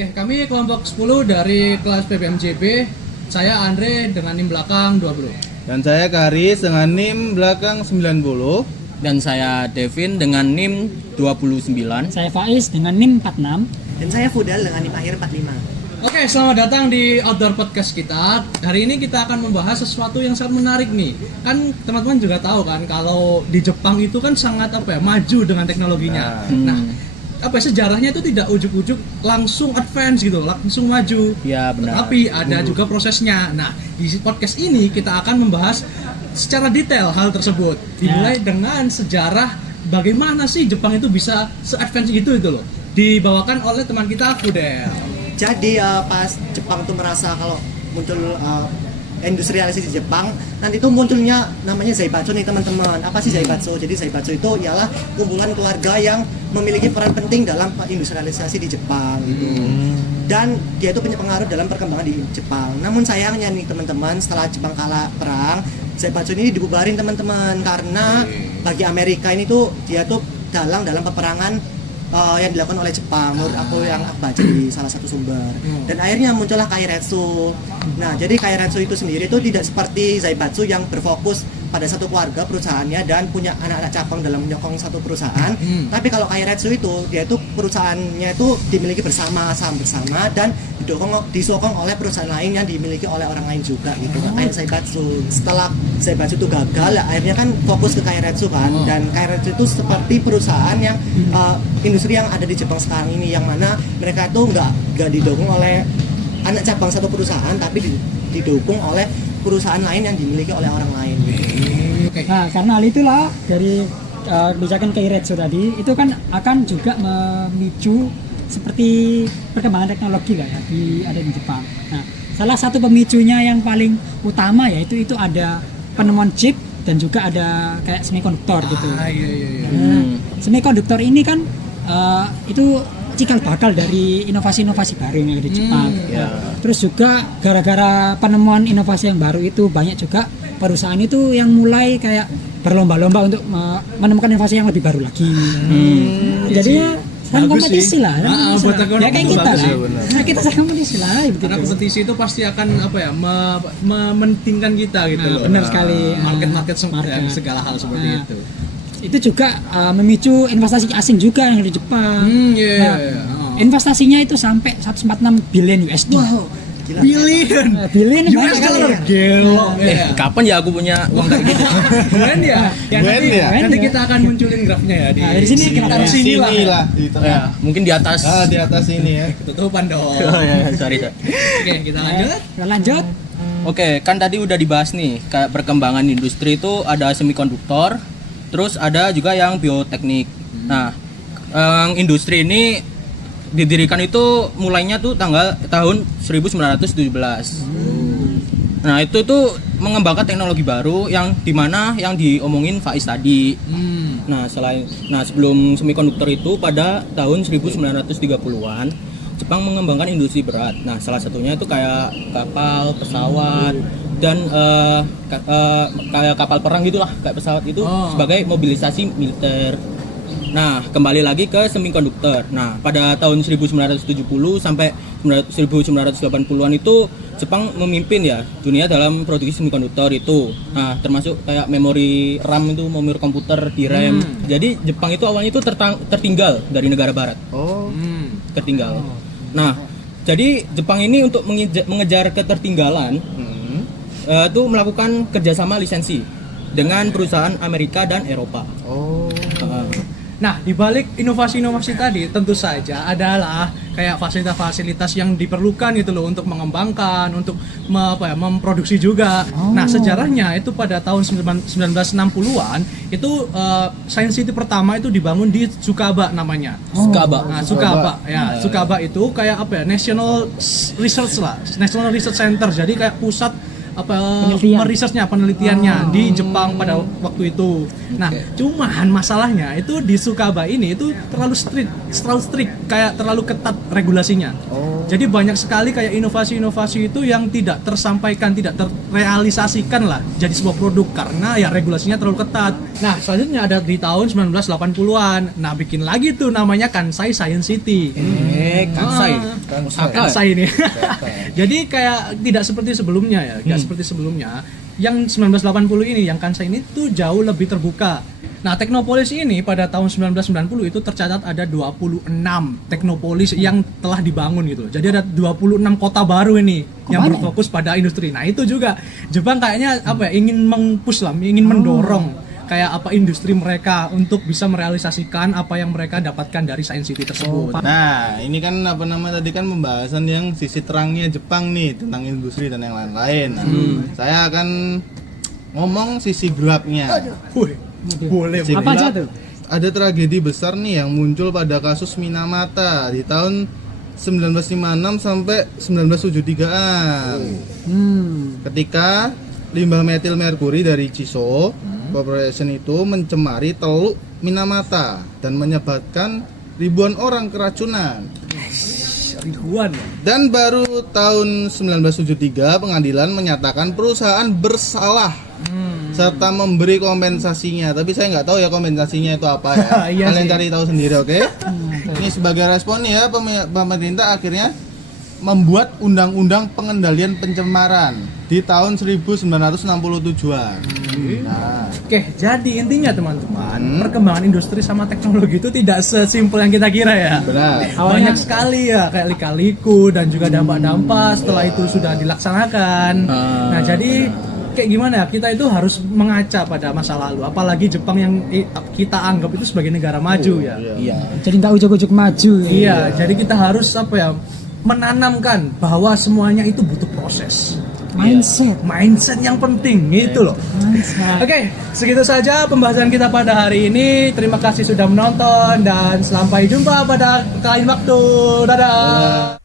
Oke, kami kelompok 10 dari kelas PPMJB. Saya Andre dengan NIM belakang 20. Dan saya Karis dengan NIM belakang 90. Dan saya Devin dengan NIM 29. Saya Faiz dengan NIM 46. Dan saya Fudal dengan NIM akhir 45. Oke, selamat datang di Outdoor Podcast kita. Hari ini kita akan membahas sesuatu yang sangat menarik nih. Kan teman-teman juga tahu kan kalau di Jepang itu kan sangat maju dengan teknologinya. Nah, sejarahnya itu tidak ujuk-ujuk langsung advance gitu, langsung maju. Ya, benar. Tapi ada juga prosesnya. Nah, di podcast ini kita akan membahas secara detail hal tersebut. Dimulai dengan sejarah bagaimana sih Jepang itu bisa se-advance itu loh. Dibawakan oleh teman kita Fudel. Jadi pas Jepang tuh merasa kalau muncul industrialisasi di Jepang, nanti tuh munculnya namanya Zaibatsu nih teman-teman. Apa sih Zaibatsu? Jadi Zaibatsu itu ialah kumpulan keluarga yang memiliki peran penting dalam industrialisasi di Jepang gitu. Dan dia itu punya pengaruh dalam perkembangan di Jepang. Namun sayangnya nih teman-teman, setelah Jepang kalah perang, Zaibatsu ini dibubarin teman-teman karena bagi Amerika ini tuh dia tuh dalang dalam peperangan yang dilakukan oleh Jepang, menurut aku yang aku baca di salah satu sumber. Dan akhirnya muncullah Kairetsu. Nah, jadi Kairetsu itu sendiri itu tidak seperti Zaibatsu yang berfokus pada satu keluarga perusahaannya dan punya anak-anak cabang dalam menyokong satu perusahaan. Tapi kalau Kairetsu itu dia itu perusahaannya itu dimiliki bersama dan disokong oleh perusahaan lain yang dimiliki oleh orang lain juga gitu. Kayak Zaibatsu. Setelah Zaibatsu itu gagal, akhirnya kan fokus ke Kairetsu kan. Dan Kairetsu itu seperti perusahaan yang industri yang ada di Jepang sekarang ini, yang mana mereka itu nggak didukung oleh anak cabang satu perusahaan, tapi didukung oleh perusahaan lain yang dimiliki oleh orang lain. Nah, karena hal itulah dari kebijakan Kairetsu tadi itu kan akan juga memicu seperti perkembangan teknologi lah ya ada di Jepang. Nah, salah satu pemicunya yang paling utama yaitu itu ada penemuan chip dan juga ada kayak semikonduktor gitu. Semikonduktor ini kan itu cikal bakal dari inovasi-inovasi baru yang ada di Jepang. Terus juga gara-gara penemuan inovasi yang baru itu banyak juga perusahaan itu yang mulai kayak berlomba-lomba untuk menemukan inovasi yang lebih baru lagi. Jadinya saling kompetisi lah. Ya kayak kita lah. Nah, kita saling kompetisi lah. Karena kompetisi itu pasti akan mementingkan kita gitu loh. Benar sekali. Market segala hal seperti itu. Itu juga memicu investasi asing juga yang di Jepang. Investasinya itu sampai 146 billion USD. Wow, gila. Billion US dollar. Gelo. Kapan ya aku punya uang kayak gitu? Keren ya. Nanti kita akan munculin grafnya ya di. Nah, di sini sekitar sini lah. Di tengah. Mungkin di atas. Di atas ini ya. Tutupan dong. Sorry. Oke, kita lanjut. Oke, kan tadi udah dibahas nih kayak perkembangan industri itu ada semikonduktor, terus ada juga yang bioteknik. Nah, industri ini didirikan itu mulainya tuh tahun 1917. Nah, itu tuh mengembangkan teknologi baru yang dimana yang diomongin Faiz tadi. Nah, sebelum semikonduktor itu pada tahun 1930-an Jepang mengembangkan industri berat. Nah, salah satunya itu kayak kapal, pesawat, dan kayak kapal perang gitulah, kayak pesawat itu sebagai mobilisasi militer. Nah, kembali lagi ke semikonduktor. Nah, pada tahun 1970 sampai 1980-an itu Jepang memimpin ya dunia dalam produksi semikonduktor itu. Nah, termasuk kayak memori RAM itu, memori komputer di RAM. Jadi Jepang itu awalnya itu tertinggal dari negara barat. Tertinggal. Nah, jadi Jepang ini untuk mengejar ketertinggalan itu melakukan kerjasama lisensi dengan perusahaan Amerika dan Eropa. Nah, di balik inovasi-inovasi tadi tentu saja adalah kayak fasilitas-fasilitas yang diperlukan gitu loh untuk mengembangkan, untuk memproduksi juga. Nah, sejarahnya itu pada tahun 1960-an itu Science City pertama itu dibangun di Tsukaba namanya. Tsukaba itu kayak National Research Center. Jadi kayak pusat penelitiannya di Jepang pada waktu itu. Nah, cuman masalahnya itu di Tsukaba ini itu terlalu strict, kayak terlalu ketat regulasinya. Jadi banyak sekali kayak inovasi-inovasi itu yang tidak tersampaikan, tidak terrealisasikan lah jadi sebuah produk karena ya regulasinya terlalu ketat. Nah, selanjutnya ada di tahun 1980-an. Nah, bikin lagi tuh namanya Kansai Science City. Kansai. Kansai ini. Jadi kayak tidak seperti sebelumnya ya, tidak seperti sebelumnya. Yang 1980 ini, yang Kansai ini tuh jauh lebih terbuka. Nah, Teknopolis ini pada tahun 1990 itu tercatat ada 26 Teknopolis yang telah dibangun gitu. Jadi ada 26 kota baru ini yang berfokus pada industri. Nah, itu juga Jepang kayaknya apa ya, ingin meng-push lah, ingin mendorong kayak apa industri mereka untuk bisa merealisasikan apa yang mereka dapatkan dari Science City tersebut. Nah, ini kan apa namanya tadi kan pembahasan yang sisi terangnya Jepang nih tentang industri dan yang lain-lain. Nah, saya akan ngomong sisi gelapnya. Wih, boleh. Sisi Apa aja gelap, tuh? ada tragedi besar nih yang muncul pada kasus Minamata di tahun 1956 sampai 1973-an. Ketika limbah metil merkuri dari Chiso Corporation itu mencemari Teluk Minamata dan menyebabkan ribuan orang keracunan. Ribuan. Dan baru tahun 1973 pengadilan menyatakan perusahaan bersalah serta memberi kompensasinya. Tapi saya nggak tahu ya kompensasinya itu apa ya. Iya Kalian sih. cari tahu sendiri, oke? Ini sebagai respon ya pemerintah akhirnya membuat undang-undang pengendalian pencemaran di tahun 1967-an. Nah, Oke, jadi intinya teman-teman, perkembangan industri sama teknologi itu tidak sesimpel yang kita kira ya. benar. Banyak sekali ya kayak lika-liku dan juga dampak-dampak setelah itu sudah dilaksanakan. Nah, jadi kayak gimana ya, kita itu harus mengaca pada masa lalu, apalagi Jepang yang kita anggap itu sebagai negara maju ya. Iya. Jadi nggak ujuk-ujuk maju. Iya, jadi kita harus apa ya, menanamkan bahwa semuanya itu butuh proses. Mindset yang penting gitu loh. Oke, segitu saja pembahasan kita pada hari ini. Terima kasih sudah menonton dan sampai jumpa pada lain waktu. Dadah.